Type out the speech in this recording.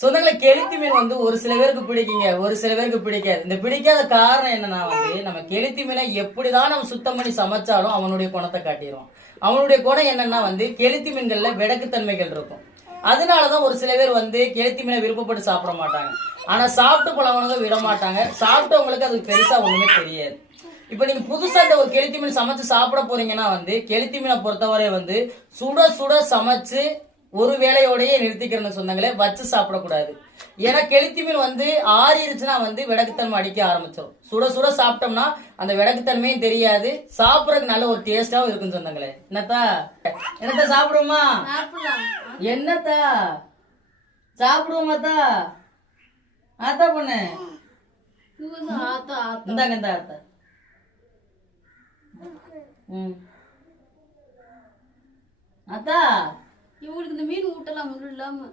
சொந்தங்களை கெளுத்தி மீன் வந்து ஒரு சில பேருக்கு பிடிக்குங்க ஒரு சில பேருக்கு பிடிக்காது. இந்த பிடிக்காத காரணம் என்னன்னா வந்து நம்ம கெளுத்தி மீனை எப்படிதான் நம்ம சுத்தம் பண்ணி சமைச்சாலும் அவனுடைய குணத்தை காட்டிடுவான். அவனுடைய குணம் என்னன்னா வந்து கெளுத்தி மீன்கள்ல விடக்குத்தன்மைகள் இருக்கும். அதனாலதான் ஒரு சில பேர் வந்து கெளுத்தி மீனை விருப்பப்பட்டு சாப்பிட மாட்டாங்க. ஆனா சாப்பிட்டு பழவனங்க விட மாட்டாங்க. சாப்பிட்டவங்களுக்கு அது பெருசா ஒண்ணுமே தெரியாது. இப்ப நீங்க புதுசா இந்த ஒரு கெளுத்தி மீன் சமைச்சு சாப்பிட போறீங்கன்னா வந்து கெளுத்தி மீனை பொறுத்தவரை வந்து சுட சுட சமைச்சு ஒரு வேலையோடயே நிறுத்திக்கிறேன்னு சொன்னாங்களே வச்சு சாப்பிடக்கூடாது. ஏன்னா கெளுத்தி மீன் வந்து ஆறிடுச்சுன்னா வந்து விடக்குத்தன்மை அடிக்க ஆரம்பிச்சிடும் சுட சுட சாப்பிட்டோம்னா அந்த விடக்குத்தன்மையும் தெரியாது. சாப்பிடறதுக்கு நல்ல ஒரு டேஸ்டாவும் இருக்குன்னு சொன்னாங்களே என்னத்தா? என்னத்தா சாப்பிடுவோமா? என்னத்தா? சாப்பிடுவோமாத்தா? ஆத்தா பொண்ணு. இந்தாங்க இந்த ஆத்தா. ம். அத்தா இவங்களுக்கு இந்த மீன் ஊட்டலாம் ஒன்றும் இல்லாம